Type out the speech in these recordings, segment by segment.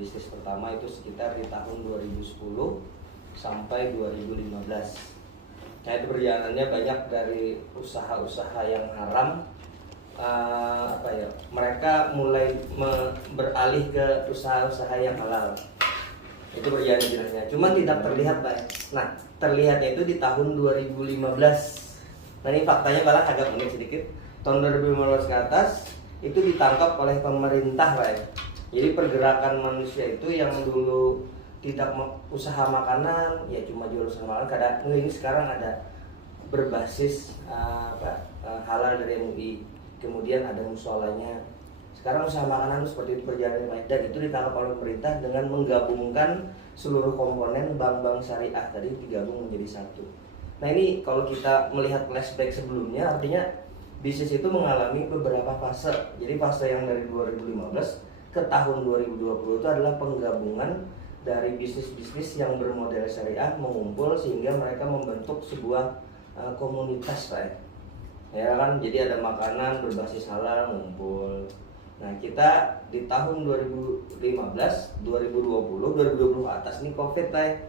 bisnis pertama itu sekitar di tahun 2010 sampai 2015. Nah itu perjalanannya banyak dari usaha-usaha yang haram, mereka mulai beralih ke usaha-usaha yang halal. Itu perjalanannya, cuma tidak terlihat Pak. Nah terlihatnya itu di tahun 2015. Nah ini faktanya malah agak unik sedikit. Tahun 2015 ke atas itu ditangkap oleh pemerintah Pak. Jadi pergerakan manusia itu yang dulu tidak usaha makanan, ya cuma jual usaha makanan, kadang ini sekarang ada berbasis halal dari MUI, kemudian ada musholanya. Sekarang usaha makanan seperti itu berjalan baik, dan itu ditangkap oleh pemerintah dengan menggabungkan seluruh komponen bank-bank syariah tadi digabung menjadi satu. Nah ini kalau kita melihat flashback sebelumnya, artinya bisnis itu mengalami beberapa fase. Jadi fase yang dari 2015 ke tahun 2020 itu adalah penggabungan dari bisnis-bisnis yang bermodel syariah mengumpul sehingga mereka membentuk sebuah komunitas Pak. Ya kan, jadi ada makanan berbasis halal ngumpul. Nah kita di tahun 2015, 2020 atas ini COVID Pak.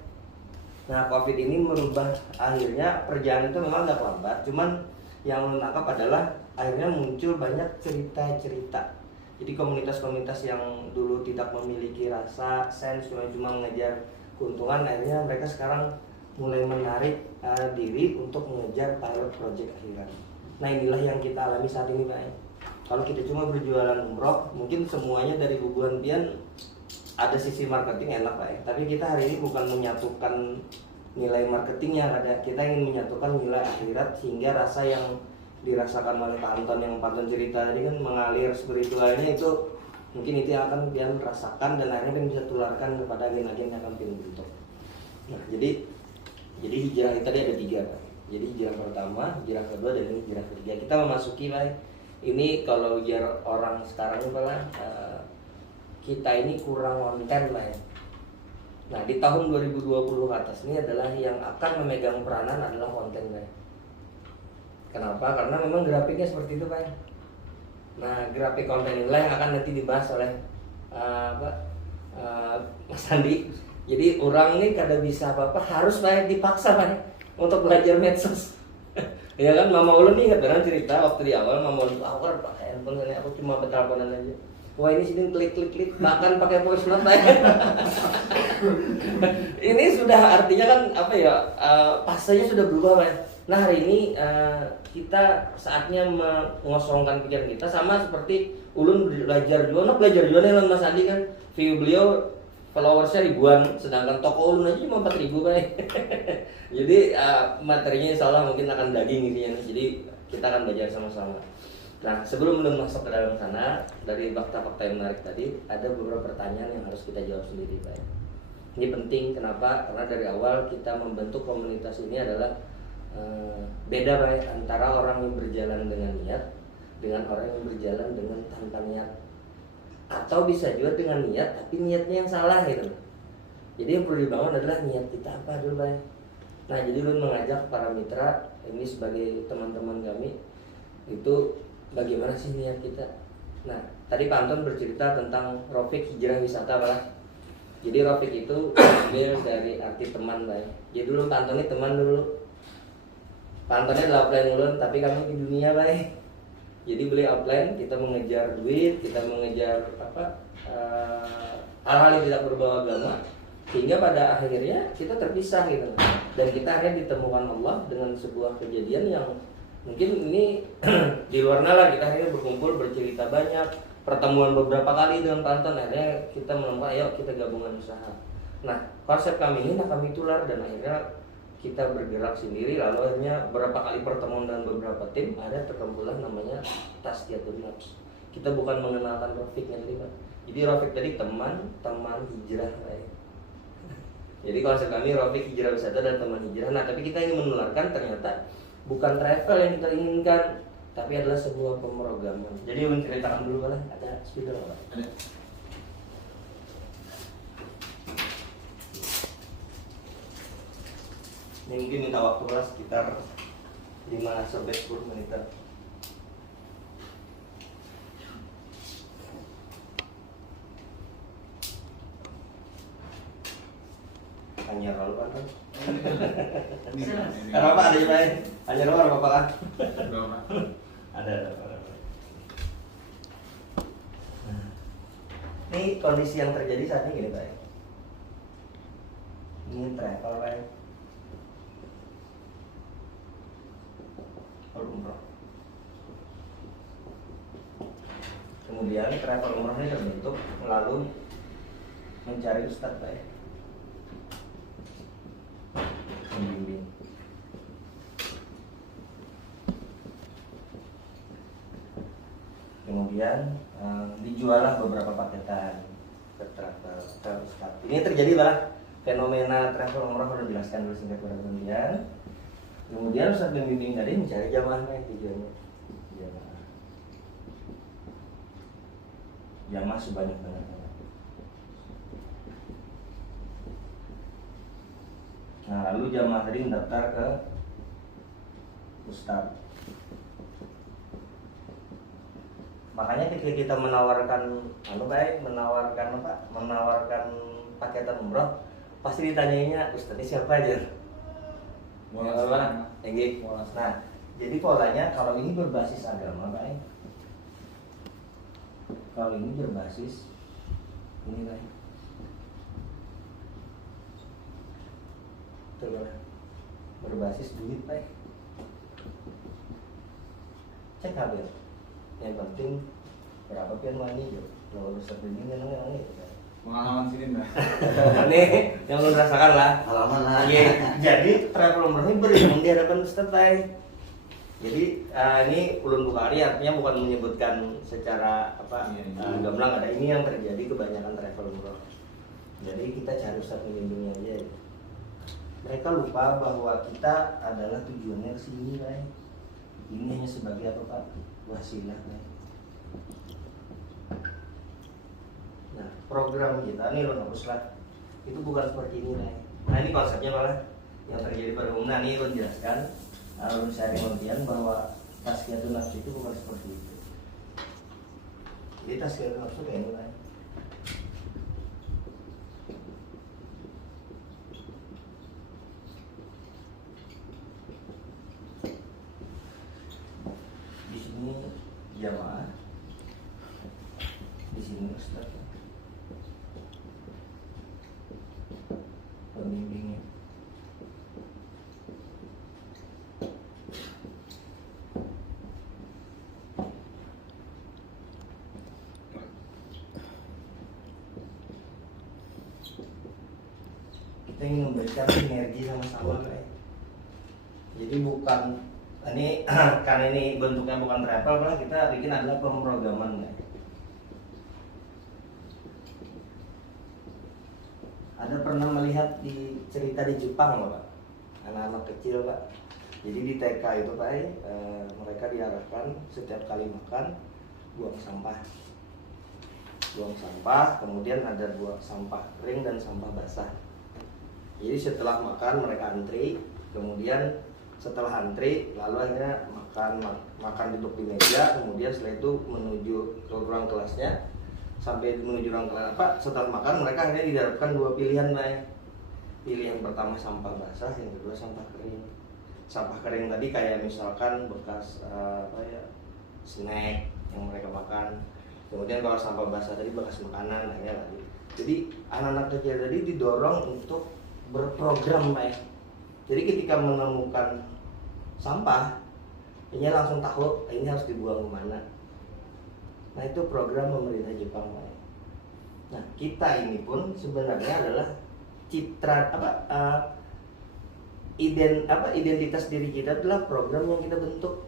Nah COVID ini merubah, akhirnya perjalanan itu memang agak lambat, cuman yang menangkap adalah akhirnya muncul banyak cerita-cerita. Jadi komunitas-komunitas yang dulu tidak memiliki rasa sense, cuma mengejar keuntungan, akhirnya mereka sekarang mulai menarik diri untuk mengejar pilot project akhirat. Nah inilah yang kita alami saat ini Pak. Kalau kita cuma berjualan umroh, mungkin semuanya dari bubuhan pian ada sisi marketing enak Pak. Tapi kita hari ini bukan menyatukan nilai marketingnya, kita ingin menyatukan nilai akhirat sehingga rasa yang dirasakan oleh Pak Anton yang Pak Anton cerita tadi kan mengalir spiritualnya itu mungkin itu yang akan pian rasakan dan akhirnya pian bisa tularkan kepada agen-agen yang akan pian bentuk. Nah jadi hijrah itu tadi ada 3 Pak. Jadi hijrah pertama, hijrah kedua, dan ini hijrah ketiga. Kita memasuki Pak. Ini kalau biar orang sekarang ini Pak, kita ini kurang konten Pak. Nah di tahun 2020 ke atas ini adalah yang akan memegang peranan adalah konten Pak. Kenapa? Karena memang grafiknya seperti itu Pak. Nah grafik konten inilah yang akan nanti dibahas oleh Mas Andi. Jadi orang ini kada bisa apa-apa, harus Pak dipaksa Pak untuk belajar medsos. Ya kan, Mama Ulun nih kadang cerita waktu di awal, Mama Ulun awal pakai handphone ini, aku cuma berteleponan aja. Wah ini sini klik, bahkan pakai voice note Pak. Ini sudah artinya kan fasenya sudah berubah Pak. Nah hari ini kita saatnya mengosongkan pikiran kita, sama seperti Ulun belajar juga nih Mas Andi kan, view beliau followersnya ribuan, sedangkan toko Ulun aja cuma 4.000 Pak. Jadi materinya insya Allah mungkin akan daging intinya, jadi kita akan belajar sama-sama. Nah sebelum belum masuk ke dalam sana, dari fakta-fakta yang menarik tadi, ada beberapa pertanyaan yang harus kita jawab sendiri Pak. Ini penting, kenapa? Karena dari awal kita membentuk komunitas ini adalah beda Pak antara orang yang berjalan dengan niat dengan orang yang berjalan dengan tanpa niat, atau bisa juga dengan niat tapi niatnya yang salah gitu. Jadi yang perlu dibangun adalah niat kita apa dulu Pak. Nah jadi Ulun mengajak para mitra ini sebagai teman-teman kami itu bagaimana sih niat kita. Nah tadi Pak Anton bercerita tentang Rafiq hijrah wisata Pak. Jadi Rafiq itu ambil dari arti teman Pak. Jadi dulu Pak Anton ini teman dulu. Pak Antonnya adalah offline Ulun, tapi kami di dunia Pak. Jadi beliau offline, kita mengejar duit, kita mengejar hal-hal yang tidak berbau agama, sehingga pada akhirnya kita terpisah gitu. Dan kita akhirnya ditemukan Allah dengan sebuah kejadian yang mungkin ini di luar nalar. Kita akhirnya berkumpul, bercerita banyak, pertemuan beberapa kali dengan Pak Anton, akhirnya kita menemukan ayo kita gabungan usaha. Nah konsep kami ini kami tular, dan akhirnya kita bergerak sendiri, lalu akhirnya beberapa kali pertemuan dengan beberapa tim, ada terkumpulan namanya Tazkiyatun Nafs. Kita bukan mengenalkan Rafiqnya tadi Pak. Jadi Rafiq tadi teman hijrah Pak. Jadi konsep kami Rafiq hijrah wisata dan teman hijrah. Nah tapi kita ingin menularkan ternyata bukan travel yang kita inginkan, tapi adalah sebuah pemrograman. Jadi menceritakan dulu Pak, ada speaker Pak. Ini mungkin minta waktu lah sekitar 5-10 menit. hanya lalu kan? Ini. Apa ada yang lain? Hanya lalu apa kan? Berapa? Ada. Nah, ini kondisi yang terjadi saat ini gini Pak. Ini travel Pak. Umroh. Kemudian travel umroh ini terbentuk melalui mencari ustadz Pak ya. Membimbing. Kemudian dijuallah beberapa paketan ke travel ustadz. Ini terjadi malah fenomena travel umroh sudah dijelaskan dulu singkat pada kemudian. Kemudian ustadz membimbing tadi mencari jamaah Pak tujuannya. Jamaah sebanyak-banyaknya. Nah, lalu jamaah tadi mendaftar ke ustadz. Makanya ketika kita menawarkan menawarkan paketan umroh, pasti ditanyainya ustadz ini siapa aja. Nah, jadi polanya kalau ini berbasis agama, Pak. Kalau ini berbasis ini Pak. Berbasis duit Pak. Cek kabel. Yang penting berapa pian wani yo. Kalau rusak ini memang itu Pak. Pengalaman sini Mbak. Nih yang lu rasakan lah. Pengalaman lah. Iya. Jadi travel umroh ini berimbang di hadapan Ustaz Pak. Jadi ini ulun bukhari artinya bukan menyebutkan secara gamblang, ada ini yang terjadi kebanyakan travel umroh. Jadi kita cari ustadz pembimbingnya aja. Mereka lupa bahwa kita adalah tujuannya ke sini, Pak. Ini hanya sebagai apa, Pak? Wasilah, Pak. Nah, program kita nih lo hapuslah. Itu bukan seperti ini, Pak. Nah, ini konsepnya malah yang terjadi pada umumnya. Nah, ini lo jelaskan. Lalu saya kemudian bahwa tazkiyatun nafs itu bukan seperti itu. Jadi tazkiyatun nafs itu kayak ini Pak. Di sini jamaah, di sini ustaz, pembimbingnya. Kita ingin memberikan sinergi sama-sama Pak. Jadi bukan ini karena ini bentuknya bukan travel Pak, kita bikin adalah pemrograman Pak. Ada pernah melihat di cerita di Jepang Pak, anak-anak kecil Pak. Jadi di TK itu Pak, mereka diarahkan setiap kali makan buang sampah. Buang sampah, kemudian ada buang sampah kering dan sampah basah. Jadi setelah makan mereka antri, kemudian setelah antri lalu akhirnya makan duduk di meja, kemudian setelah itu menuju ke ruang kelasnya. Sampai menuju ruang kelas setelah makan mereka akhirnya dihadapkan dua pilihan Pak. Pilihan pertama sampah basah, yang kedua sampah kering. Sampah kering tadi kayak misalkan bekas snack yang mereka makan. Kemudian kalau sampah basah tadi bekas makanan akhirnya lagi. Jadi anak-anak kecil tadi didorong untuk berprogram Pak. Jadi ketika menemukan sampah, ini langsung tahu ini harus dibuang kemana. Nah itu program pemerintah Jepang Pak. Nah kita ini pun sebenarnya adalah citra identitas diri kita adalah program yang kita bentuk.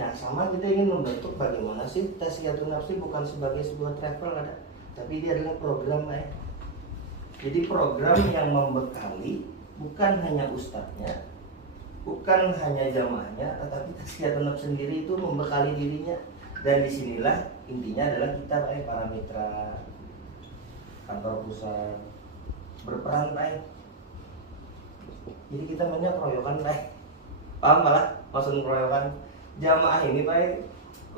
Nah sama kita ingin membentuk bagaimana sih tazkiyatun nafs bukan sebagai sebuah travel tapi dia adalah program Pak. Jadi program yang membekali bukan hanya ustadznya, bukan hanya jamaahnya, tetapi tazkiyatun nafs sendiri itu membekali dirinya. Dan disinilah intinya adalah kita para mitra kantor pusat berperan Pak. Jadi kita mainnya keroyokan Pak. Paham malah maksud keroyokan? Jamaah ini Pak,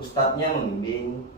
ustadznya membimbing,